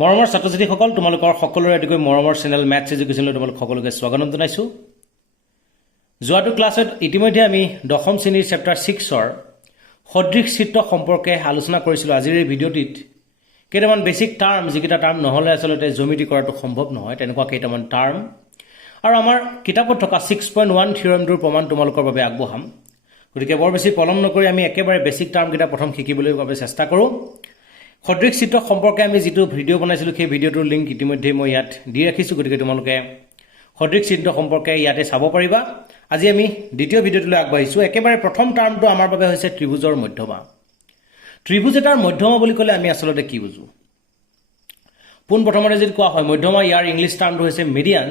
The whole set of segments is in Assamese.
মৰমৰ ছাত্ৰ-ছাত্ৰীসকল তোমালোকৰ সকলোৰে এটিকৈ মৰমৰ চেনেল মেথছ এডুকেশ্যনলৈ তোমালোক সকলোকে স্বাগতম জনাইছোঁ। যোৱাটো ক্লাছত ইতিমধ্যে আমি দশম শ্ৰেণীৰ চেপ্টাৰ 6ৰ সদৃশ চিত্ৰ সম্পৰ্কে আলোচনা কৰিছিলোঁ। আজিৰ এই ভিডিঅ'টিত কেইটামান বেছিক টাৰ্ম, যিকেইটা টাৰ্ম নহ'লে আচলতে জ্যামিতি কৰাটো সম্ভৱ নহয়, তেনেকুৱা কেইটামান টাৰ্ম আৰু আমাৰ কিতাপত থকা 6.1 থিয়ৰমটোৰ প্ৰমাণ তোমালোকৰ বাবে আগবঢ়াম। গতিকে বৰ বেছি পলম নকৰি আমি একেবাৰে বেছিক টাৰ্মকেইটা প্ৰথম শিকিবলৈ বাবে চেষ্টা কৰোঁ। সদৃশ চিত্ৰ সম্পৰ্কে আমি যিটো ভিডিঅ' বনাইছিলোঁ সেই ভিডিঅ'টোৰ লিংক ইতিমধ্যে মই ইয়াত দি ৰাখিছোঁ। গতিকে তোমালোকে সদৃশ চিত্ৰ সম্পৰ্কে ইয়াতে চাব পাৰিবা। আজি আমি দ্বিতীয় ভিডিঅ'টোলৈ আগবাঢ়িছোঁ। একেবাৰে প্ৰথম টাৰ্মটো আমাৰ বাবে হৈছে ত্ৰিভুজৰ মধ্যমা। ত্ৰিভুজ এটাৰ মধ্যমা বুলি ক'লে আমি আচলতে কি বুজোঁ? পোনপ্ৰথমতে যদি কোৱা হয় মধ্যমা, ইয়াৰ ইংলিছ টাৰ্মটো হৈছে মিডিয়ান।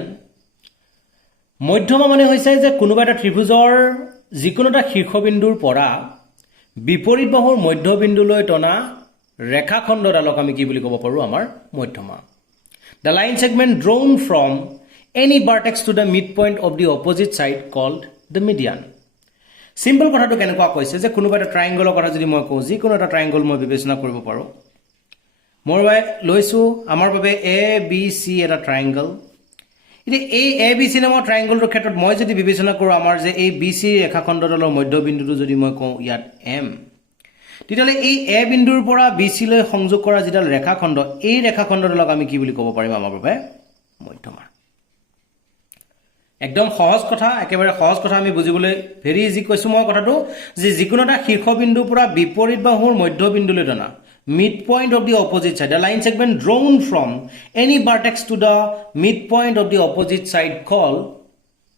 মধ্যমা মানে হৈছে যে কোনোবা এটা ত্ৰিভুজৰ যিকোনো এটা শীৰ্ষবিন্দুৰ পৰা বিপৰীত বাহুৰ মধ্যবিন্দুলৈ টনা ৰেখাখণ্ডডালক আমি কি বুলি ক'ব পাৰোঁ? আমাৰ মধ্যমা। The line segment drawn from any vertex to the midpoint of the opposite side called the median. Simple কথাটো কেনেকুৱা কৈছে যে কোনোবা এটা ট্ৰাইংগলৰ কথা যদি মই কওঁ, যিকোনো এটা ট্ৰাইংগল মই বিবেচনা কৰিব পাৰোঁ। মোৰ বাবে লৈছোঁ আমাৰ বাবে ABC এটা ট্ৰাইংগল। এতিয়া এই ABC নামৰ ট্ৰাইংগলটোৰ ক্ষেত্ৰত মই যদি বিবেচনা কৰোঁ আমাৰ যে এই BC ৰেখাখণ্ডডালৰ মধ্যবিন্দুটো যদি মই কওঁ ইয়াত M, তেতিয়াহ'লে এই এ বিন্দুৰ পৰা BC লৈ সংযোগ কৰা যিডাল ৰেখাখণ্ড, এই ৰেখাখণ্ডডালক আমি কি বুলি ক'ব পাৰিম? আমাৰ বাবে মধ্যমা। একদম সহজ কথা, একেবাৰে সহজ কথা আমি বুজিবলৈ ভেৰি ইজি কৈছোঁ মই কথাটো, যে যিকোনো এটা শীৰ্ষবিন্দুৰ পৰা বিপৰীত বাহুৰ মধ্যবিন্দুলৈ টনা midpoint of the opposite side, the line segment drawn from any vertex to the midpoint of the opposite side call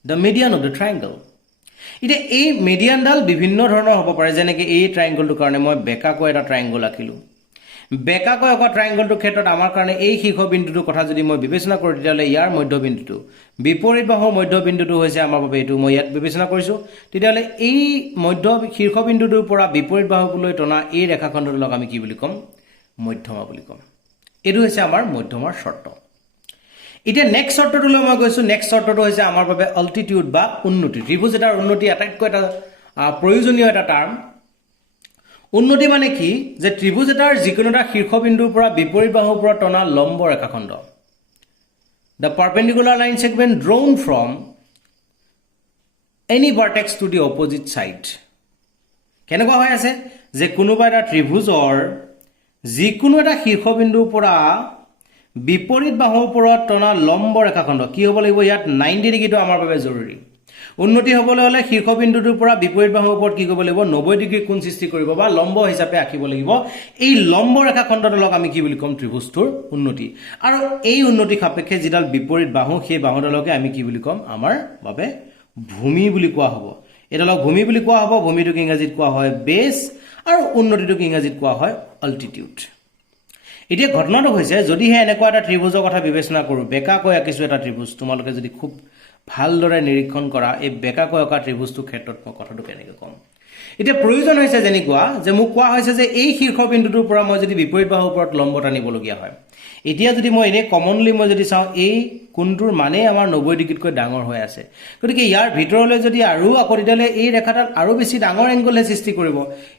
the median of the triangle. এতিয়া এই মিডিয়ানডাল বিভিন্ন ধৰণৰ হ'ব পাৰে। যেনেকৈ এই ট্ৰাইংগলটোৰ কাৰণে মই বেকাকৈ এটা ট্ৰাইংগল আঁকিলোঁ। বেকাকৈ অঁকা ট্ৰাইংগলটোৰ ক্ষেত্ৰত আমাৰ কাৰণে এই শীৰ্ষবিন্দুটোৰ কথা যদি মই বিবেচনা কৰোঁ, তেতিয়াহ'লে ইয়াৰ মধ্যবিন্দুটো বিপৰীত বাহুৰ মধ্যবিন্দুটো হৈছে আমাৰ বাবে এইটো মই ইয়াত বিবেচনা কৰিছোঁ। তেতিয়াহ'লে এই শীৰ্ষবিন্দুটোৰ পৰা বিপৰীত বাহুলৈ টনা এই ৰেখাখণ্ডডালক আমি কি বুলি ক'ম? মধ্যমা বুলি ক'ম। এইটো হৈছে আমাৰ মধ্যমাৰ চৰ্ত। এতিয়া নেক্সট চৰ্তটোলৈ মই গৈছোঁ। নেক্সট চৰ্তটো হৈছে আমাৰ বাবে অল্টিটিউড বা উন্নতি। ত্ৰিভুজ এটাৰ উন্নতি আটাইতকৈ এটা প্ৰয়োজনীয় এটা টাৰ্ম। উন্নতি মানে কি? যে ত্ৰিভুজ এটাৰ যিকোনো এটা শীৰ্ষবিন্দুৰ পৰা বিপৰীত বাহুৰ পৰা টনা লম্ব ৰেখাখণ্ড, the perpendicular line segment drawn from any vertex to the opposite side. কেনেকুৱা হৈ আছে যে কোনোবা এটা ত্ৰিভুজৰ যিকোনো এটা শীৰ্ষবিন্দুৰ পৰা বিপৰীত বাহুৰ ওপৰত টনা লম্ব ৰেখাখণ্ড কি হ'ব লাগিব? ইয়াত 90 ডিগ্ৰীটো আমাৰ বাবে জৰুৰী। উন্নতি হ'বলৈ হ'লে শীৰ্ষবিন্দুটোৰ পৰা বিপৰীত বাহুৰ ওপৰত কি কৰিব লাগিব? 90 ডিগ্ৰী কোণ সৃষ্টি কৰিব বা লম্ব হিচাপে আঁকিব লাগিব। এই লম্ব ৰেখাখণ্ডডালক আমি কি বুলি ক'ম? ত্ৰিভুজটোৰ উন্নতি। আৰু এই উন্নতি সাপেক্ষে যিডাল বিপৰীত বাহু, সেই বাহুডালকে আমি কি বুলি ক'ম? আমাৰ বাবে ভূমি বুলি কোৱা হ'ব। এইডালক ভূমি বুলি কোৱা হ'ব। ভূমিটোক ইংৰাজীত কোৱা হয় বেছ, আৰু উন্নতিটোক ইংৰাজীত কোৱা হয় অল্টিটিউড। এতিয়া ঘটনাটো হৈছে, যদিহে এনেকুৱা এটা ত্ৰিভুজৰ কথা বিবেচনা কৰোঁ, বেকাকৈ আঁকিছোঁ এটা ত্ৰিভুজ, তোমালোকে যদি খুব ভালদৰে নিৰীক্ষণ কৰা এই বেকাকৈ অঁকা ত্ৰিভুজটোৰ ক্ষেত্ৰত মই কথাটো কেনেকৈ ক'ম? এতিয়া প্ৰয়োজন হৈছে যেনেকুৱা যে মোক কোৱা হৈছে যে এই শীৰ্ষবিন্দুটোৰ পৰা মই যদি বিপৰীত বাহুৰ ওপৰত লম্ব টানিবলগীয়া হয়, এতিয়া যদি মই এনেই কমনলি মই যদি চাওঁ, এই কোণটোৰ মানেই আমাৰ 90 ডিগ্ৰীতকৈ ডাঙৰ হৈ আছে। গতিকে ইয়াৰ ভিতৰলৈ যদি আৰু আকৌ তেতিয়াহ'লে এই ৰেখাডাল আৰু বেছি ডাঙৰ এংগলহে সৃষ্টি কৰিব।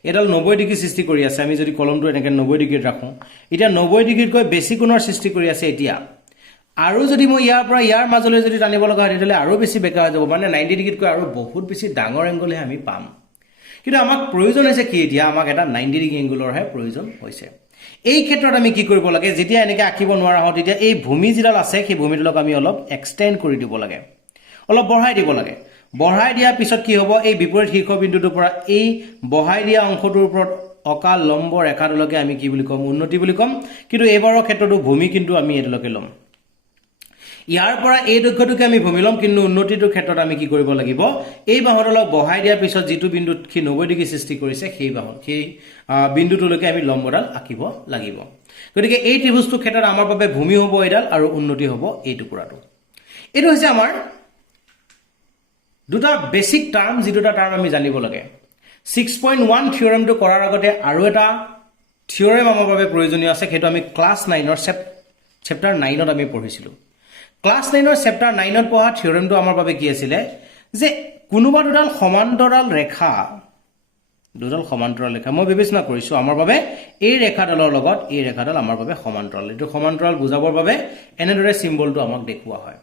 এইডাল 90 ডিগ্ৰী সৃষ্টি কৰি আছে। আমি যদি কলমটো এনেকৈ 90 ডিগ্ৰীত ৰাখোঁ, এতিয়া 90 ডিগ্ৰীতকৈ বেছি কোণৰ সৃষ্টি কৰি আছে। এতিয়া আৰু যদি মই ইয়াৰ পৰা ইয়াৰ মাজলৈ যদি টানিব লগা হয়, তেতিয়াহ'লে আৰু বেছি বেকা হৈ যাব। মানে 90 ডিগ্ৰীতকৈ আৰু বহুত বেছি ডাঙৰ এংগলহে আমি পাম। কিন্তু আমাক প্ৰয়োজন হৈছে কি? এতিয়া আমাক এটা 90 ডিগ্ৰী এংগলৰহে প্ৰয়োজন হৈছে। এই ক্ষেত্ৰত আমি কি কৰিব লাগে? যেতিয়া এনেকৈ আঁকিব নোৱাৰা হওঁ, তেতিয়া এই ভূমি যিডাল আছে সেই ভূমিডালক আমি অলপ এক্সটেণ্ড কৰি দিব লাগে, অলপ বঢ়াই দিব লাগে। বঢ়াই দিয়াৰ পিছত কি হ'ব? এই বিপৰীত শীৰ্ষবিন্দুটোৰ পৰা এই বঢ়াই দিয়া অংশটোৰ ওপৰত অঁকা লম্ব ৰেখাডালকে আমি কি বুলি ক'ম? উন্নতি বুলি ক'ম। কিন্তু এইবাৰৰ ক্ষেত্ৰতো ভূমি কিন্তু আমি এইডালকে ল'ম। ইয়াৰ পৰা এই দৈৰ্ঘ্যটোকে আমি ভূমি ল'ম, কিন্তু উন্নতিটোৰ ক্ষেত্ৰত আমি কি কৰিব লাগিব? এই বাহুডালক বঢ়াই দিয়াৰ পিছত যিটো বিন্দুত সি 90 ডিগ্ৰী সৃষ্টি কৰিছে, সেই বিন্দুটোলৈকে আমি লম্বডাল আঁকিব লাগিব। গতিকে এই ত্ৰিভুজটোৰ ক্ষেত্ৰত আমাৰ বাবে ভূমি হ'ব এইডাল, আৰু উন্নতি হ'ব এই টুকুৰাটো। এইটো হৈছে আমাৰ দুটা বেছিক টাৰ্ম, যি দুটা টাৰ্ম আমি জানিব লাগে। 6.1 থিয়ৰমটো কৰাৰ আগতে আৰু এটা থিয়ৰম আমাৰ বাবে প্ৰয়োজনীয় আছে। সেইটো আমি ক্লাছ 9ৰ চেপ্টাৰ 9ত আমি পঢ়িছিলোঁ। ক্লাছ 9ৰ চেপ্টাৰ 9ত পঢ়া থিয়ৰমটো আমাৰ বাবে কি আছিলে? যে কোনোবা দুডাল সমান্তৰাল ৰেখা দুডাল সমান্তৰাল ৰেখা মই বিবেচনা কৰিছো আমাৰ বাবে এই ৰেখাডালৰ লগত এই ৰেখাডাল আমাৰ বাবে সমান্তৰাল এটো সমান্তৰাল বুজাবৰ বাবে এনেদৰে সিম্বলটো আমাক দেখুৱা হয়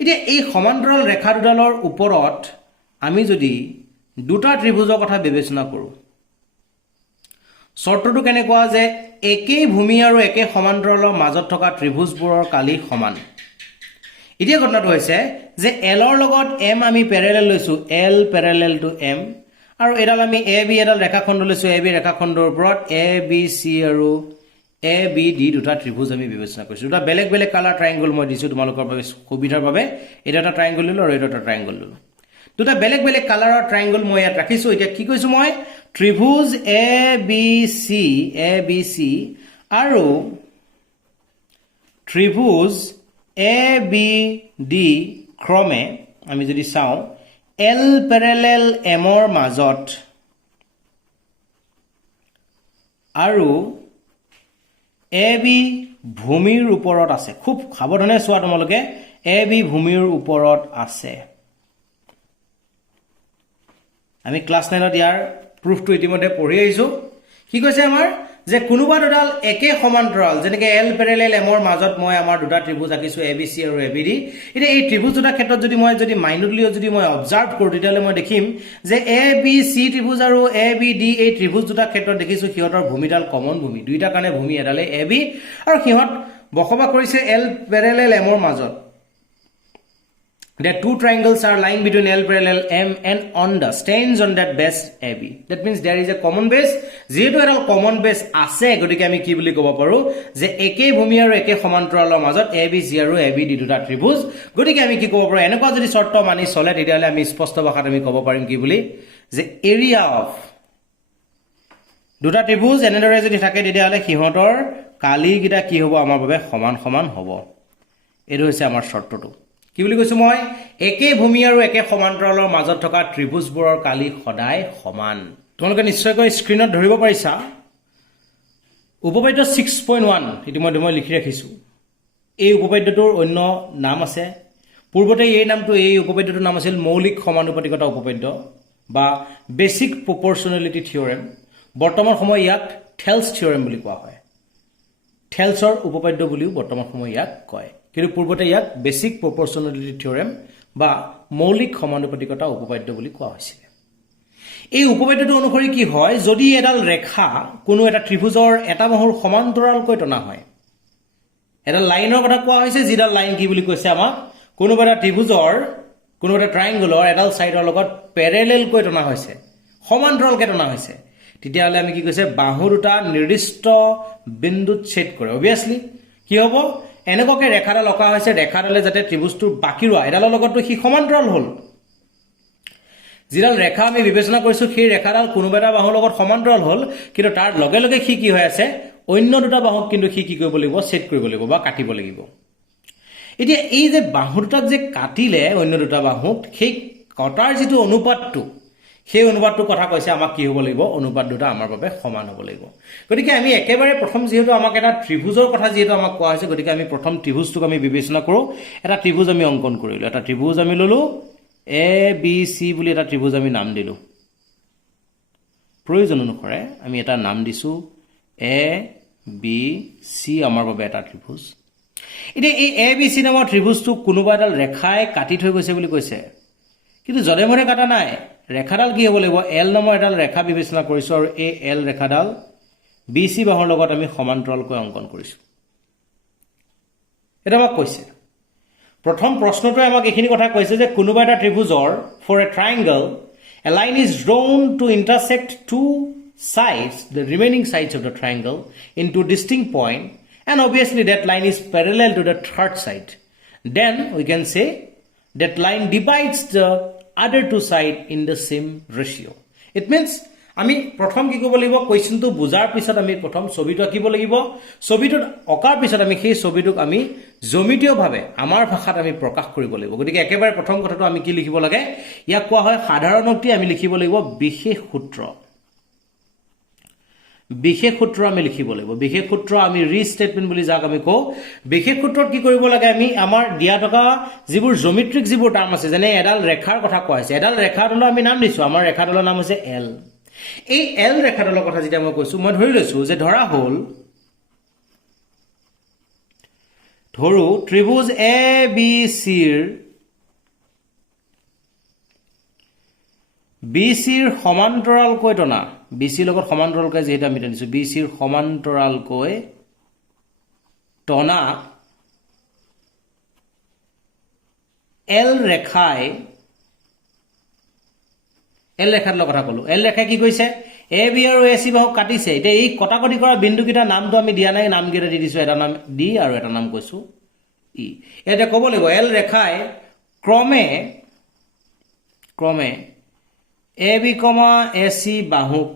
এতিয়া এই সমান্তৰাল ৰেখা দুডালৰ ওপৰত আমি যদি দুটা ত্ৰিভুজৰ কথা বিবেচনা কৰো শৰ্তটো কেনেকুৱা যে একেই ভূমি আৰু একে সমান্তৰালৰ মাজত থকা ত্ৰিভুজবোৰৰ কালি সমান এতিয়া ঘটনাটো হৈছে যে L ৰ লগত M আমি প্যাৰেলেল লৈছো L প্যাৰেলেল টু M আৰু এডাল আমি AB এডাল ৰেখাখণ্ড লৈছো AB ৰেখাখণ্ডৰ ওপৰত ABC আৰু ABD দুটা ত্ৰিভুজ আমি বিবেচনা কৰিছো দুটা বেলেগ বেলেগ কালাৰ ট্ৰায়াঙ্গল মই দিছো তোমালোকৰ বাবে সুবিধাৰ বাবে এটা এটা ট্ৰায়াঙ্গল ললো আৰু এটা ট্ৰায়াঙ্গল ললো দুটা বেলেগ বেলেগ কালাৰৰ ট্ৰায়াঙ্গল মই ইয়াত ৰাখিছো এতিয়া কি কৈছো মই ত্ৰিভুজ ABC আৰু ত্ৰিভুজ ABD ক্ৰমে আমি যদি চাও L প্যাৰেলেল M ৰ মাজত আৰু AB ভূমিৰ ওপৰত আছে খুব সাৱধানে চোৱা তোমালোকে AB ভূমিৰ ওপৰত আছে আমি ক্লাস 9 ত ইয়াৰ প্ৰুফটো ইতিমধ্যে পঢ়ি আহিছো কি কৈছে আমাৰ যে কোনোবা দুডাল একে সমান্তৰাল যেনেকৈ L প্যাৰেলেল M ৰ মাজত মই আমাৰ দুটা ত্ৰিভুজ আকিছো ABC আৰু ABD এতিয়া এই ত্ৰিভুজ দুটা ক্ষেত্ৰত যদি মাইনুটলিও যদি মই অবজাৰ্ভ কৰো তেতিয়ালে মই দেখিম যে ABC ত্ৰিভুজ আৰু ABD এই ত্ৰিভুজ দুটা ক্ষেত্ৰত দেখিছো সিহঁতৰ ভূমিডাল কমন ভূমি দুইটা কাৰণে ভূমি এডালে AB আৰু সিহঁত বসবাস কৰিছে L প্যাৰেলেল M ৰ মাজত The two triangles are lying between L parallel M and on the stands on that base AB. That means there is a common base. যেহেতু এটা common base আছে গতিকে আমি কি বুলি ক'ব পাৰো যে একে ভূমি আৰু একে সমান্তৰালৰ মাজত ABC আৰু ABD দুটা ত্ৰিভুজ গতিকে আমি কি ক'ব পাৰো এনেকুৱা যদি শৰ্ত মানি চলে তেতিয়ালে আমি স্পষ্ট ভাষাত আমি ক'ব পাৰিম কি বুলি যে এৰিয়া অফ দুটা ত্ৰিভুজ এনেদৰে যদি থাকে তেতিয়ালে সিহঁতৰ কালিগিটা কি হ'ব আমাৰ বাবে সমান সমান হ'ব এটো হৈছে আমাৰ শৰ্তটো কি বুলি কৈছো মই একে ভূমি আৰু একে সমান্তৰালৰ মাজত থকা ত্ৰিভুজবোৰৰ কালি সদায় সমান তোমালোকে নিশ্চয়কৈ স্ক্ৰিনত ধৰিব পাৰিছা উপপাদ্য 6.1 ইতিমধ্যে মই লিখি ৰাখিছো এই উপপাদ্যটোৰ অন্য নাম আছে পূৰ্বতে এই নামটো এই উপপাদ্যটোৰ নাম আছিল মৌলিক সমানুপাতিকতা উপপাদ্য বা বেসিক প্ৰপৰচনেলিটি থিওৰেম বৰ্তমান সময় ইয়াক থেলছ থিওৰেম বুলি কোৱা হয় থেলছৰ উপপাদ্য বুলিও বৰ্তমান সময় ইয়াক কয় কিন্তু পূৰ্বতে ইয়াক বেসিক প্ৰপৰচনেলিটি থিওৰেম বা মৌলিক সমানুপাতিকতা উপপাদ্য বুলি কোৱা হৈছিল এই উপপাদ্যটো অনুসৰি কি হয় যদি এডাল ৰেখা কোনো এটা ত্ৰিভুজৰ এটা বাহুৰ সমান্তৰালকৈ টনা হয় এটা লাইনৰ কথা কোৱা হৈছে যিডাল লাইন কি বুলি কৈছে আমাক কোনোবা এটা ত্ৰিভুজৰ কোনোবা এটা ট্ৰায়াঙ্গলৰ এডাল সাইডৰ লগত প্যাৰেলেলকৈ টনা হৈছে সমান্তৰালকৈ টনা হৈছে তেতিয়ালে আমি কি কৈছে বাহু দুটা নিৰ্দিষ্ট বিন্দুত ছেদ কৰে অবিয়াসলি কি হ'ব এনেকৈ ৰেখাডাল অকা হৈছে ৰেখাডালে যাতে ত্ৰিভুজটোৰ বাকি ৰোৱা এডালৰ লগতটো সি সমান্তৰাল হ'ল যিডাল ৰেখা আমি বিবেচনা কৰিছো সেই ৰেখাডাল কোনোবা এটা বাহুৰ লগত সমান্তৰাল হ'ল কিন্তু তাৰ লগে লগে সি কি হৈ আছে অন্য দুটা বাহুক কিন্তু সি কি কৰিব লাগিব ছেদ কৰিব লাগিব বা কাটিব লাগিব এতিয়া এই যে বাহু দুটাক যে কাটিলে অন্য দুটা বাহুক সেই কটাৰ যেটো অনুপাতটো সেই অনুপাতটোৰ কথা কৈছে আমাক কি হ'ব লাগিব অনুপাত দুটা আমাৰ বাবে সমান হ'ব লাগিব গতিকে আমি একেবাৰে প্ৰথম যেহেতু আমাক এটা ত্ৰিভুজৰ কথা যেহেতু আমাক কোৱা হৈছে গতিকে আমি প্ৰথম ত্ৰিভুজটোক আমি বিবেচনা কৰো এটা ত্ৰিভুজ আমি অংকন কৰিলো এটা ত্ৰিভুজ আমি ললো ABC বুলি এটা ত্ৰিভুজ আমি নাম দিলো প্ৰয়োজন অনুসাৰে আমি এটা নাম দিছো ABC আমাৰ বাবে এটা ত্ৰিভুজ এতিয়া এই ABC নামৰ ত্ৰিভুজটো কোনোবা এডাল ৰেখাই কাটি থৈ গৈছে বুলি কৈছে কিন্তু জদেমৰে কাটা নাই ৰেখাডাল কি হ'ব লাগিব L নামৰ এডাল ৰেখা বিবেচনা কৰিছো আৰু এই L ৰেখাডাল BC বাহুৰ লগত আমি সমান্তৰালকৈ অংকন কৰিছো এটা আমাক কৈছে প্ৰথম প্ৰশ্নটোৱে আমাক এইখিনি কথা কৈছে যে কোনোবা এটা ত্ৰিভুজৰ for a triangle a line is drawn to intersect two sides the remaining sides of the triangle into distinct point and obviously that line is parallel to the third side then we can say that line divides the other two side in the same ratio it means আমি প্ৰথম কি কৰিব লাগিব কোৱেশ্চনটো বুজাৰ পিছত আমি প্ৰথম ছবিটো আঁকিব লাগিব ছবিটো অকাৰ পিছত আমি সেই ছবিটোক আমি জ্যামিতীয়ভাৱে আমাৰ ভাষাত আমি প্ৰকাশ কৰিব লাগিব গতিকে একেবাৰে প্ৰথম কথাটো আমি কি লিখিব লাগে ইয়াক কোৱা হয় সাধাৰণোক্তি আমি লিখিব লাগিব বিশেষ সূত্ৰ আমি লিখিব লাগিব বিশেষ সূত্ৰ আমি ৰিস্টেটমেন্ট বুলি যাক আমি কও বিশেষ সূত্ৰত কি কৰিব লাগে আমি আমাৰ দিয়া থকা যিবোৰ জ্যামিতিক যিবোৰ টাৰ্ম আছে যেনে এডাল ৰেখাৰ কথা কোৱা হৈছে এডাল ৰেখাডালৰ আমি নাম দিছো আমাৰ ৰেখাডালৰ নাম হৈছে L এই এল ৰেখাডালৰ কথা যেতিয়া মই কৈছো মই ধৰি লৈছো যে ধৰা হ'ল ধৰো ত্ৰিভুজ এ বি চিৰ BC ৰ সমান্তৰালকৈ টনা BC লগত সমান্তৰালকৈ যেটা আমি টানিছো BC ৰ সমান্তৰালকৈ টনা L ৰেখাই L ৰেখাৰ কথা কলো L ৰেখাই কি কৈছে AB আৰু AC বাহু কাটিছে এটা এই কটাকটি কৰা বিন্দুকিটা নামটো আমি দিয়া নাই নাম গিটা দি দিছো এটা নাম D আৰু এটা নাম কৈছো E এটা ক'ব লাগিব L ৰেখাই ক্ৰমে AB, AC বাহুক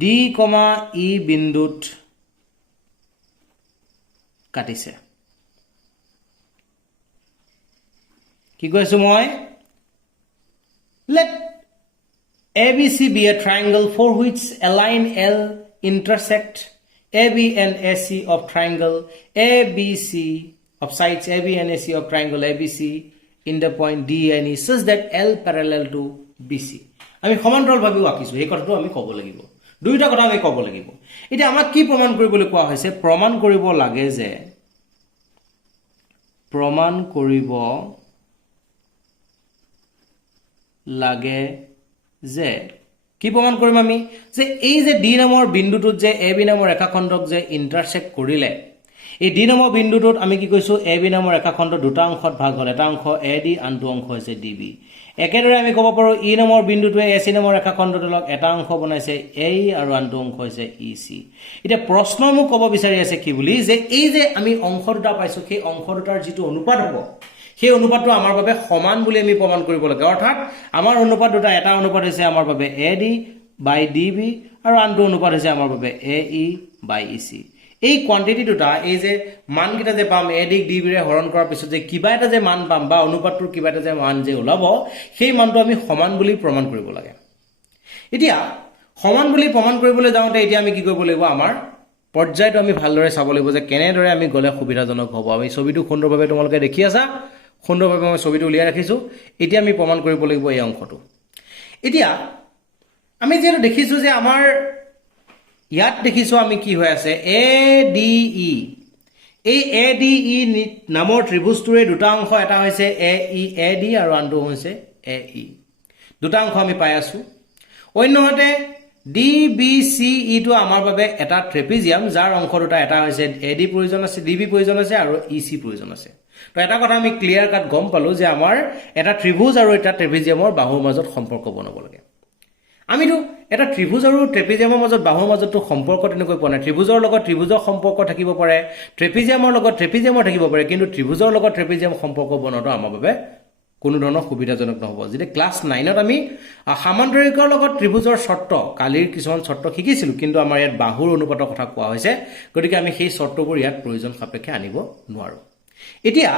D, E বিন্দুত কাটিছে কি কৈছো মই let ABC be a triangle for which a line L intersect AB and AC of triangle ABC of sides AB and AC of triangle ABC in the point D and E such that L parallel to BC আমি সমান্তৰাল ভাবে আঁকিছো এই কথাটো আমি ক'ব লাগিব দুইটা কথা আমি ক'ব লাগিব এটা আমাক কি প্ৰমাণ কৰিবলৈ কোৱা হৈছে প্ৰমাণ কৰিব লাগে যে কি প্ৰমাণ কৰিম আমি যে এই যে D নামৰ বিন্দুটোত যে AB নামৰ ৰেখাখণ্ডক যে ইন্টাৰসেক্ট কৰিলে এই D নামৰ বিন্দুটোত আমি কি কৈছো AB নামৰ ৰেখাখণ্ড দুটা অংশত ভাগ হ'ল এটা অংশ AD আনটো অংশ হৈছে DB একেদৰে আমি ক'ব পাৰো E নামৰ বিন্দুটোৱে AC নামৰ ৰেখাখণ্ডটোক এটা অংশ বনাইছে AE আৰু আনটো অংশ হৈছে EC এটা প্ৰশ্ন মোক ক'ব বিচাৰি আছে কি বুলি যে এই যে আমি অংশ দুটা পাইছো সেই অংশ দুটাৰ যেটো অনুপাত হ'ব সেই অনুপাতটো আমাৰ বাবে সমান বুলি আমি প্ৰমাণ কৰিব লাগে অৰ্থাৎ আমাৰ অনুপাত দুটা এটা অনুপাত হৈছে আমাৰ বাবে AD by DB আৰু আনটো অনুপাত হৈছে আমাৰ বাবে AE by EC এই কোয়ান্টিটি দুটা এই যে মান কিটা যে পাম AD DB ৰে হৰণ কৰাৰ পিছত যে কিবা এটা যে মান পাম বা অনুপাতটোৰ কিবা এটা যে মান যে ওলাব সেই মানটো আমি সমান বুলি প্ৰমাণ কৰিব লাগে এতিয়া সমান বুলি প্ৰমাণ কৰিবলৈ যাওঁতে এতিয়া আমি কি কৰিব লাগিব আমাৰ পৰ্যায়টো আমি ভালদৰে চাব লাগিব যে কেনেদৰে আমি গলে সুবিধাজনক হ'ব আমি ছবিটো সুন্দৰভাৱে তোমালোকে দেখি আছা সুন্দৰভাৱে মই ছবিটো উলিয়াই ৰাখিছো এতিয়া আমি প্ৰমাণ কৰিব লাগিব এই অংশটো এতিয়া আমি যেটো দেখিছো যে আমাৰ ইয়াত দেখিছো আমি কি হৈ আছে ADE এই ADE নামৰ ত্ৰিভুজটোৰে দুটা অংশ এটা হৈছে AD আৰু আনটো হৈছে AE দুটা অংশ আমি পাই আছো অন্যহাতে DBCE টো আমাৰ বাবে এটা ট্ৰেপিজিয়াম যাৰ অংশ দুটা এটা হৈছে AD প্ৰয়োজন আছে DB প্ৰয়োজন আছে আৰু EC প্ৰয়োজন আছে তো এটা কথা আমি ক্লিয়াৰ কাট গম পালো যে আমাৰ এটা ত্ৰিভুজ আৰু এটা ট্ৰেপিজিয়ামৰ বাহুৰ মাজত সম্পৰ্ক বনাব লাগে আমিতো এটা ত্ৰিভুজ আৰু ট্ৰেপিজিয়ামৰ মাজত বাহুৰ মাজতো সম্পৰ্ক তেনেকৈ পোৱা নাই ত্ৰিভুজৰ লগত ত্ৰিভুজৰ সম্পৰ্ক থাকিব পাৰে ট্ৰেপিজিয়ামৰ লগত ট্ৰেপিজিয়ামৰ থাকিব পাৰে কিন্তু ত্ৰিভুজৰ লগত ট্ৰেপিজিয়াম সম্পৰ্ক বনোৱাটো আমাৰ বাবে কোনো ধৰণৰ সুবিধাজনক নহব যেনে ক্লাস 9 ত আমি সামান্তৰিকৰ লগত ত্ৰিভুজৰ শৰ্ত কালিৰ কিছুমান শৰ্ত শিকিছিলো কিন্তু আমাৰ ইয়াত বাহুৰ অনুপাতৰ কথা কোৱা হৈছে গতিকে আমি সেই শৰ্তবোৰ ইয়াত প্ৰয়োজন সাপেক্ষে আনিব নোৱাৰো এতিয়া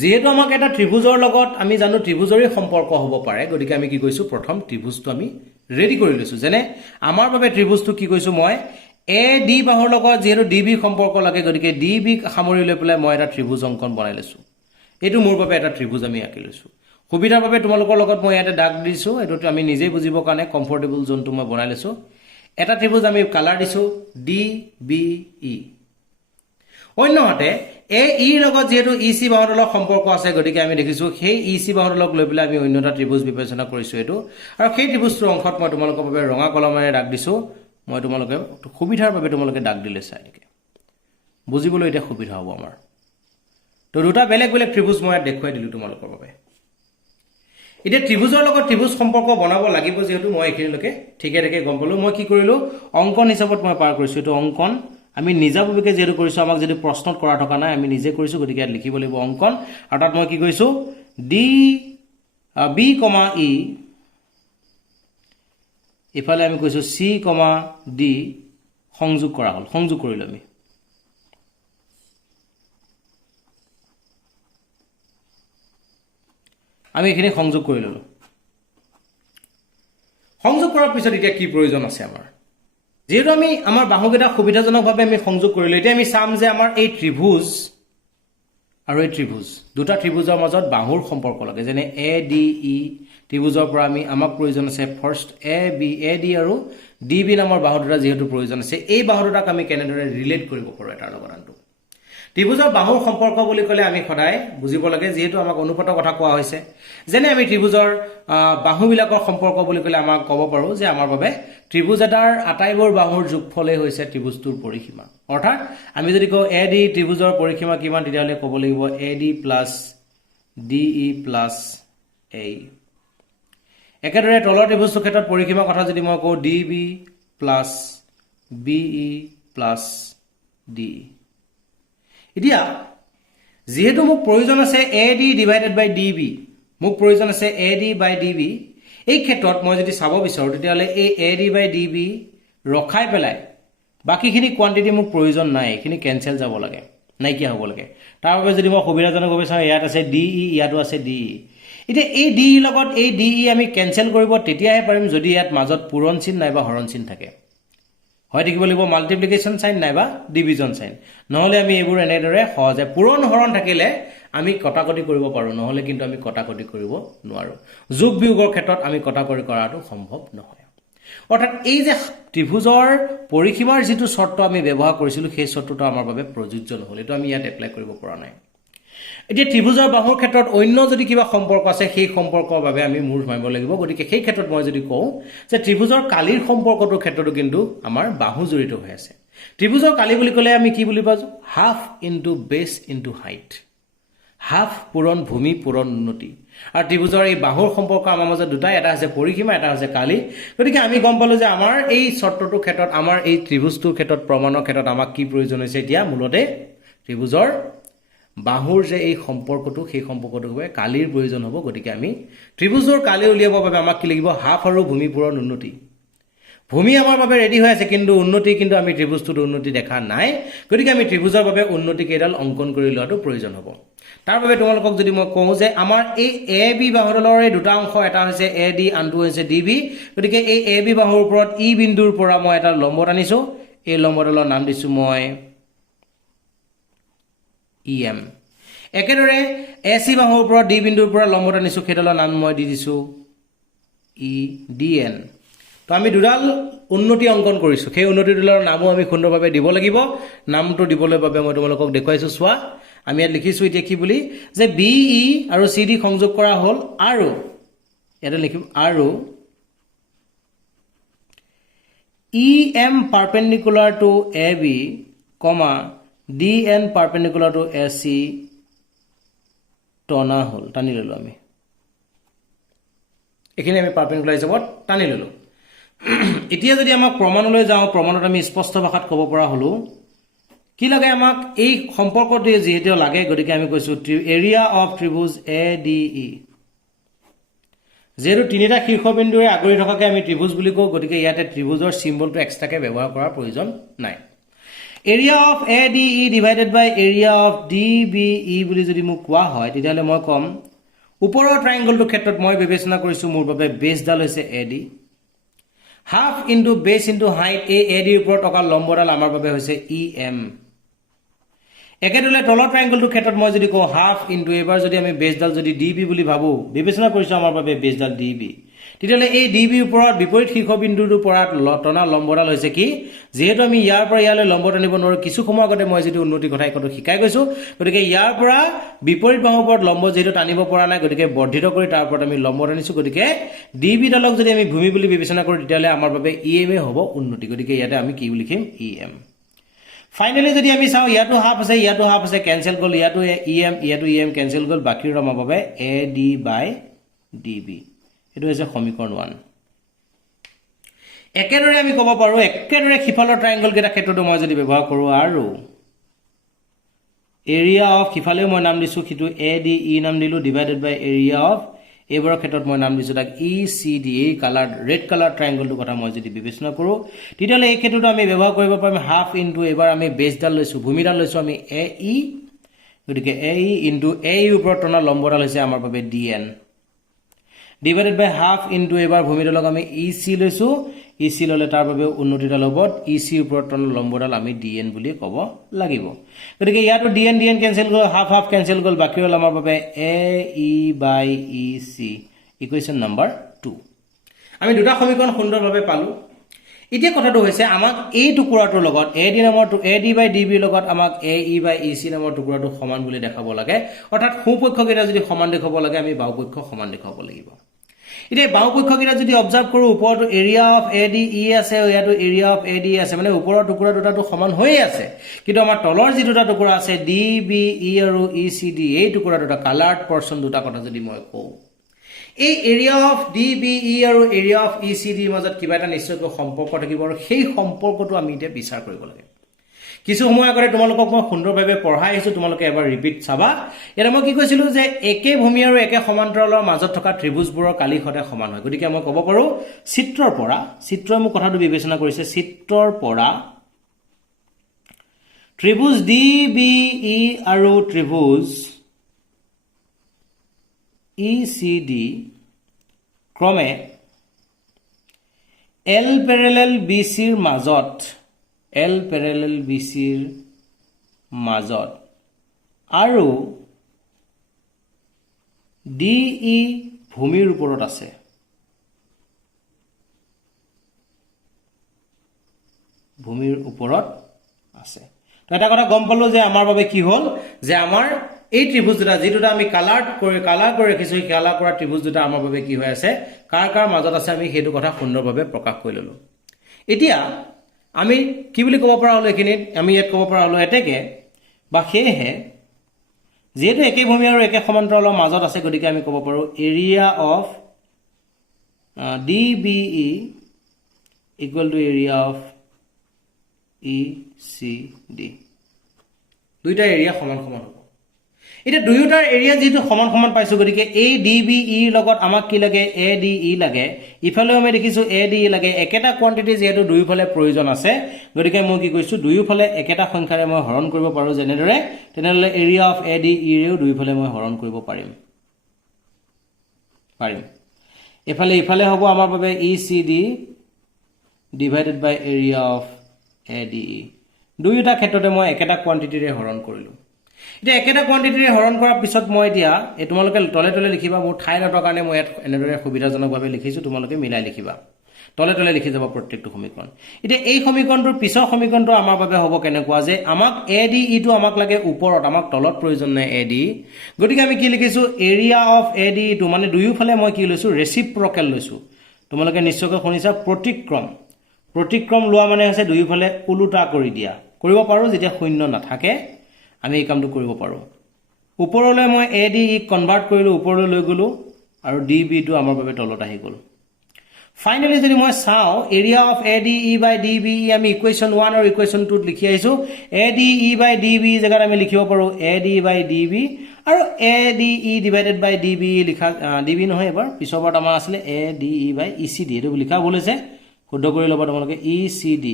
যেহেতু আমাক এটা ত্ৰিভুজৰ লগত আমি জানো ত্ৰিভুজৰে সম্পৰ্ক হ'ব পাৰে গতিকে আমি কি কৈছো প্ৰথম ত্ৰিভুজটো আমি ৰেডি কৰি লৈছো যেনে আমাৰ বাবে ত্ৰিভুজটো কি কৈছো মই AD বাহুৰ লগত যেহেতু DB সম্পৰ্ক লাগে গতিকে DB সামৰি লৈ পেলাই মই এটা ত্ৰিভুজ অংকন বনাই লৈছো এটো মোৰ বাবে এটা ত্ৰিভুজ আমি আঁকি লৈছো সুবিধাৰ বাবে তোমালোকৰ লগত মই ইয়াতে দাগ দিছো এটো আমি নিজে বুজিব কাৰণে কমফৰ্টেবল জোনটো মই বনাই লৈছো এটা ত্ৰিভুজ আমি কালাৰ দিছো DBE অন্যহাতে AE লগত যেহেতু EC বাহুৰ লগত সম্পৰ্ক আছে গতিকে আমি দেখিছো সেই EC বাহুৰ লগত লৈ পেলাই আমি অন্যটা ত্ৰিভুজ বিবেচনা কৰিছো এটো আৰু সেই ত্ৰিভুজটোৰ অংশত মই তোমালোকৰ বাবে ৰঙা কলমেৰে দাগ দিছো মই তোমালোকে সুবিধাৰ বাবে তোমালোকে দাগ দিলে চাই নেকি বুজিবলৈ এটা সুবিধা হ'ব আমাৰ তো দুটা বেলেগ বেলেগ ত্ৰিভুজ মই দেখুৱাই দিলো তোমালোকৰ বাবে এটা ত্ৰিভুজৰ লগত ত্ৰিভুজ সম্পৰ্ক বনাব লাগিব যেহেতু মই এখিনিলৈকে ঠিকে ঠিকে গম পালো মই কি কৰিলো অংকন হিচাপত মই পাৰ কৰিছো এটো অংকন আমি নিজাববিকে যেটো কৰিছো আমাক যদি প্ৰশ্নত কৰা থকা নাই আমি নিজে কৰিছো গতিকে ইয়াত লিখিব লাগিব অংকন আৰু তাত মই কি কৰিছো B, E ইফালে আমি কৈছো C, D সংযোগ কৰা হল সংযোগ কৰিলো আমি এখানে সংযোগ কৰি ললো সংযোগ কৰাৰ পিছত এতিয়া কি প্ৰয়োজন আছে আমাৰ যেহেতু আমি আমাৰ বাহুকেইটা সুবিধাজনকভাৱে আমি সংযোগ কৰিলো এতিয়া আমি চাম যে আমাৰ এই ত্ৰিভুজ আৰু এই ত্ৰিভুজ দুটা ত্ৰিভুজৰ মাজত বাহুৰ সম্পৰ্ক লাগে যেনে ADE ত্ৰিভুজৰ পৰা আমাক প্ৰয়োজন আছে ফাৰ্স্ট এ ডি আৰু ডি বি নামৰ বাহু দুটা যেহেতু প্ৰয়োজন আছে এই বাহু দুটাক আমি কেনেদৰে ৰিলেট কৰিব পাৰো এটাৰ লগত আনটো ত্ৰিভুজৰ বাহুৰ সম্পৰ্ক বুলি ক'লে আমি সদায় বুজিব লাগে যেহেতু আমাক অনুপাতৰ কথা কোৱা হৈছে যেনে আমি ত্ৰিভুজৰ বাহুবিলাকৰ সম্পৰ্ক বুলি ক'লে আমাক ক'ব পাৰো যে আমাৰ বাবে ত্ৰিভুজ এটাৰ আটাইবোৰ বাহুৰ যোগফলেই হৈছে ত্ৰিভুজটোৰ পৰিসীমা অৰ্থাৎ আমি যদি কওঁ এ ডি ত্ৰিভুজৰ পৰিসীমা কিমান তেতিয়াহ'লে ক'ব লাগিব A D plus D E plus A একেদৰে তলৰ ত্ৰিভুজটোৰ ক্ষেত্ৰত পৰিসীমাৰ কথা যদি মই কওঁ D B plus B E plus D এতিয়া যেহেতু মোক প্ৰয়োজন আছে A D divided by D B মোক প্ৰয়োজন আছে A D by D B এই ক্ষেত্ৰত মই যদি চাব বিচাৰোঁ তেতিয়াহ'লে এই A D by D B ৰখাই পেলাই বাকীখিনি কোৱান্টিটি মোক প্ৰয়োজন নাই এইখিনি কেনচেল যাব লাগে নাইকিয়া হ'ব লাগে তাৰ বাবে যদি মই সুবিধাজনকভাৱে চাওঁ ইয়াত আছে ডি ই ইয়াতো আছে ডি ই এতিয়া এই ডি ই লগত এই ডি ই আমি কেনচেল কৰিব তেতিয়াহে পাৰিম যদি ইয়াত মাজত পূৰণ চিন নাইবা হৰণ চিন থাকে হয় দেখিব লাগিব মাল্টিপ্লিকেশ্যন সাইন নাইবা ডিভিজন সাইন নহলে আমি এইবোৰ এনেদৰে সহজে পূৰণ হৰণ থাকিলে আমি কটাকটি কৰিব পাৰো নহলে কিন্তু আমি কটাকটি কৰিব নোৱাৰো যোগ বিয়োগৰ ক্ষেত্ৰত আমি কটাকটি কৰাটো সম্ভৱ নহয় অৰ্থাৎ এই যে ত্ৰিভুজৰ পৰিসীমাৰ যেটো শৰ্ত আমি ব্যৱহাৰ কৰিছিলো সেই শৰ্তটো আমাৰ বাবে প্ৰযোজ্য নহল এটো আমি ইয়াত এপ্লাই কৰিব পৰা নাই এতিয়া ত্ৰিভুজৰ বাহুৰ ক্ষেত্ৰত অন্য যদি কিবা সম্পৰ্ক আছে সেই সম্পৰ্কৰ বাবে আমি মূৰ মাৰিব লাগিব গতিকে সেই ক্ষেত্ৰত মই যদি কওঁ যে ত্ৰিভুজৰ কালিৰ সম্পৰ্কটোৰ ক্ষেত্ৰতো কিন্তু আমাৰ বাহু জড়িত হৈ আছে ত্ৰিভুজৰ কালি বুলি ক'লে আমি কি বুলি পাজো half into base into height half পূৰণ ভূমি পূৰণ উন্নতি আৰু ত্ৰিভুজৰ এই বাহুৰ সম্পৰ্ক আমাৰ মাজত দুটাই এটা আছে পৰিসীমা এটা আছে কালি গতিকে আমি গম পালো যে আমাৰ এই শৰ্তটোৰ ক্ষেত্ৰত আমাৰ এই ত্ৰিভুজটোৰ ক্ষেত্ৰত প্ৰমাণৰ ক্ষেত্ৰত আমাক কি প্ৰয়োজন হৈছে এতিয়া মূলতে ত্ৰিভুজৰ বাহুৰ যে এই সম্পৰ্কটো সেই সম্পৰ্কটোৰ বাবে কালিৰ প্ৰয়োজন হ'ব গতিকে আমি ত্ৰিভুজৰ কালি উলিয়াবৰ বাবে আমাক কি লাগিব হাফ আৰু ভূমি পূৰণ উন্নতি ভূমি আমাৰ বাবে ৰেডি হৈ আছে কিন্তু উন্নতি কিন্তু আমি ত্ৰিভুজটোৰ উন্নতি দেখা নাই গতিকে আমি ত্ৰিভুজৰ বাবে উন্নতি কেইডাল অংকন কৰি লোৱাটো প্ৰয়োজন হ'ব তাৰ বাবে তোমালোকক যদি মই কওঁ যে আমাৰ এই এ বি বাহুডালৰ এই দুটা অংশ এটা হৈছে এ ডি আনটো হৈছে ডি বি গতিকে এই এ বি বাহুৰ ওপৰত ই বিন্দুৰ পৰা মই এটা লম্ব টানিছো এই লম্বডালৰ নাম দিছো মই EM একেদৰে AC বাহুৰ ওপৰত D বিন্দুৰ পৰা লম্ব টানিছো সেইডালৰ নাম মই দি দিছো EDN তো আমি দুডাল উন্নতি অংকন কৰিছো সেই উন্নতি দুডালৰ নামও আমি সুন্দৰভাৱে দিব লাগিব নামটো দিবলৈ বাবে মই তোমালোকক দেখুৱাইছো চোৱা আমি ইয়াত লিখিছো এতিয়া কি বুলি যে BE আৰু CD সংযোগ কৰা হ'ল আৰু এটা লিখিম আৰু EM perpendicular to AB, DN perpendicular to AC টনা হল টানি ললো আমি এখানে আমি পারপেন্ডিকুলার হিসাবত টানি ললো এতিয়া যদি আমাক প্ৰমাণলৈ যাও প্ৰমাণত আমি স্পষ্ট ভাষাত ক'ব পৰা হলো কি লাগে আমাক এই সম্পৰ্কটো যেহেতু লাগে গতিকে আমি কৈছো এৰিয়া অফ ত্ৰিভুজ ADE যেহেতু তিনিটা শীৰ্ষবিন্দুৰে আগৰি থকাকে আমি ত্ৰিভুজ বুলি কওঁ গতিকে ইয়াতে ত্ৰিভুজৰ সিম্বলটো এক্সট্ৰাকে ব্যৱহাৰ কৰাৰ প্ৰয়োজন নাই area of ADE divided by area of DBE বুলি যদি মোক কোৱা হয় তেতিয়ালে মই কম ওপৰৰ ট্ৰায়াঙ্গলটো ক্ষেত্ৰত মই বিবেচনা কৰিছো মোৰ বাবে বেছডাল হৈছে AD half into base into height AD ওপৰত থকা লম্বডাল আমাৰ বাবে হৈছে EM একেদৰে তলৰ ট্ৰায়াঙ্গলটো ক্ষেত্ৰত মই যদি কওঁ half into এবাৰ যদি আমি বেছডাল যদি DB বুলি ভাবো বিবেচনা কৰিছো আমাৰ বাবে বেছডাল DB তেতিয়ালে এই DB ওপৰত বিপৰীত শীৰ্ষবিন্দুৰ পৰা টনা লম্বডাল হৈছে কি যেহেতু আমি ইয়াৰ পৰা ইয়ালৈ লম্ব টানিব নোৱাৰো কিছু সময় আগতে মই যদি উন্নতি কথাই কত শিকাই গৈছো গতিকে ইয়াৰ পৰা বিপৰীত বাহুৰ ওপৰত লম্ব যেহেতু টানিব পৰা নাই গতিকে বৰ্ধিত কৰি তাৰ ওপৰত আমি লম্ব টানিছো গতিকে DB ডালক যদি আমি ভূমি বুলি বিবেচনা কৰো তেতিয়ালে আমাৰ বাবে EM হ'ব উন্নতি গতিকে ইয়াতে আমি কি লিখিম EM ফাইনালি যদি আমি চাও ইয়াটো হাফ আছে ক্যান্সেল গল ইয়াটো EM ক্যান্সেল গল বাকি আমাৰ বাবে AD by DB এটো হৈছে সমীকৰণ 1 একেদৰে আমি ক'ব পাৰো একেদৰে খিফালৰ ট্ৰায়াঙ্গল কেটা ক্ষেত্ৰটো মই যদি ব্যৱহাৰ কৰো আৰু এৰিয়া অফ খিফালেও মই নাম দিছো কিটো ADE নাম দিলো ডিভাইডেড বাই এৰিয়া অফ এবাৰৰ ক্ষেত্ৰত মই নাম দিছো তাক ECD এই কালাৰ ৰেড কালাৰ ট্ৰায়াঙ্গলটো কথা মই যদি বিবেচনা কৰো তেতিয়ালে এই ক্ষেত্ৰটো আমি ব্যৱহাৰ কৰিব পাৰিম হাফ ইনটু এবাৰ আমি বেছডাল লৈছো ভূমিডাল লৈছো আমি AE গতিকে AE ইনটু AE ওপৰত টনা লম্বডাল হৈছে আমাৰ বাবে DN divided by half into এবাৰ ভূমিডালক আমি EC লৈছো EC ললে তাৰ বাবে উন্নতিডাল হ'ব EC ওপৰত টন লম্বডাল আমি DN বুলি ক'ব লাগিব গতিকে ইয়াটো DN কেনসেল গল হাফ কেনসেল গল বাকি হল আমাৰ বাবে AE by EC equation number 2 আমি দুটা সমীকৰণ সুন্দৰভাৱে পালো এতিয়া কথাটো হৈছে আমাক এই টুকুৰাটোৰ লগত AD নামৰ AD বাই DB লগত আমাক AE বাই EC নামৰ টুকুৰাটো সমান বুলি দেখাব লাগে অৰ্থাৎ সোঁপক্ষকেইটা যদি সমান দেখাব লাগে আমি বাওপক্ষ সমান দেখাব লাগিব এতিয়া বাওপক্ষকেইটা যদি অবজাৰ্ভ কৰো ওপৰটো এৰিয়া অফ ADE আছে ইয়াটো এৰিয়া অফ ADE আছে মানে ওপৰৰ টুকুৰা দুটাটো সমান হৈয়ে আছে কিন্তু আমাৰ তলৰ যি দুটা টুকুৰা আছে DBE আৰু ECD এই টুকুৰা দুটা কালাৰ্ড পৰ্চন দুটা কথা যদি মই কওঁ এই এৰিয়া অফ DBE আৰু এৰিয়া অফ ECD মাজত কিবা এটা নিশ্চয়কৈ সম্পৰ্ক থাকিব আৰু সেই সম্পৰ্কটো আমি এতিয়া বিচাৰ কৰিব লাগে কিছু সময় আগতে তোমালোকক মই সুন্দৰভাৱে পঢ়াই আহিছো তোমালোকে এবাৰ ৰিপিট চাবা এৰা মই কি কৈছিলো যে একে ভূমি আৰু একে সমান্তৰালৰ মাজত থকা ত্ৰিভুজবোৰৰ কালি সদায় সমান হয় গতিকে মই ক'ব পাৰো চিত্ৰৰ পৰা চিত্ৰই মোক কথাটো বিবেচনা কৰিছে চিত্ৰৰ পৰা ত্ৰিভুজ DBE আৰু ত্ৰিভুজ ECD ক্ৰমে L parallel BC ৰ মাজত L parallel BC ৰ মাজত আৰু DE ভূমিৰ ওপৰত আছে ভূমিৰ ওপৰত আছে তো এটা কথা গম পালো যে আমাৰ বাবে কি হ'ল যে আমাৰ এই ত্ৰিভুজ দুটা যেটা আমি কালাৰ কৰি ৰাখিছো এই কালাৰ কৰা ত্ৰিভুজ দুটা আমাৰ বাবে কি হৈ আছে কাৰ মাজত আছে আমি হেতু কথা সুন্দৰভাৱে প্ৰকাশ কৰি ললো এতিয়া আমি কি বুলি ক'ব পৰা হলো এখিনিত আমি ইয়াত ক'ব পৰা হলো এতেকে বা হেহে যেহেতু একে ভূমি আৰু একে সমান্তৰালৰ মাজত আছে গতিকে আমি ক'ব পাৰো area of DBE equal to area of ECD দুইটা এৰিয়া সমান সমান হ'ব এটা দুয়োটাৰ এৰিয়া যেটো সমান সমান পাইছো গতিকে এই DBE লগত আমাক কি লাগে ADE লাগে ইফালেও আমি দেখিছো ADE লাগে একেটা কোৱান্টিটি যেটো দুইফালে প্ৰয়োজন আছে গতিকে মই কি কৈছো দুইফালে একেটা সংখ্যাৰে মই হৰণ কৰিব পাৰো যেনেদৰে তেনেহলে এৰিয়া অফ ADE ৰেও দুইফালে মই হৰণ কৰিব পাৰিম ইফালে হ'ব আমাৰ বাবে ECD divided by area of ADE দুয়োটা ক্ষেত্ৰতে মই একেটা কোৱান্টিটিৰে হৰণ কৰিলো এটা একেটা কোৱান্টিটিৰে হৰণ কৰাৰ পিছত মই এতিয়া এই তোমালোকে তলে তলে লিখিবা মোৰ ঠাই নটৰ কাৰণে মই এনেদৰে সুবিধাজনকভাৱে লিখিছো তোমালোকে মিলাই লিখিবা তলে তলে লিখি যাব প্ৰত্যেকটো সমীকৰণ এতিয়া এই সমীকৰণটোৰ পিছৰ সমীকৰণটো আমাৰ বাবে হ'ব কেনেকুৱা যে আমাক ADE টো আমাক লাগে ওপৰত আমাক তলত প্ৰয়োজন নাই ADE গতিকে আমি কি লিখিছো এৰিয়া অফ ADE টো মানে দুয়োফালে মই কি লৈছো ৰেচিপ্ৰকেল লৈছো তোমালোকে নিশ্চয়কৈ শুনিছা প্ৰতিক্ৰম লোৱা মানে হৈছে দুয়োফালে উলুটা কৰি দিয়া কৰিব পাৰো যেতিয়া শূন্য নাথাকে আমি এই কামটো কৰিব পাৰো ওপৰলৈ মই ADE কনভাৰ্ট কৰিলো ওপৰলৈ লৈ গলো আৰু DB টো আমাৰ বাবে তলত আহি গল ফাইনালি যদি মই চাও area of ADE by DBE আমি ইকুৱেশ্যন 1 আৰু ইকুৱেশ্যন 2 ত লিখি আহিছো ADE বাই DB জায়গাত আমি লিখিব পাৰো ADE বাই DB আৰু ADE ডিভাইডেড বাই DB লিখা DB নহয় এবাৰ পিছৰবাৰত আমাৰ আছিল ADE বাই ECD এটো লিখা ভুল হৈছে শুদ্ধ কৰি ল'বা তোমালোকে ECD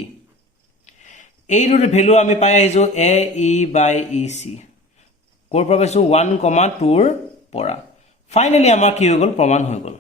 এইটোৰ ভ্যালু আমি পাই আহিছো AE বাই EC কোৰ পৰা পাইছো 1, 2 ৰ পৰা ফাইনালি আমাৰ কি হৈ গল প্ৰমাণ হৈ গল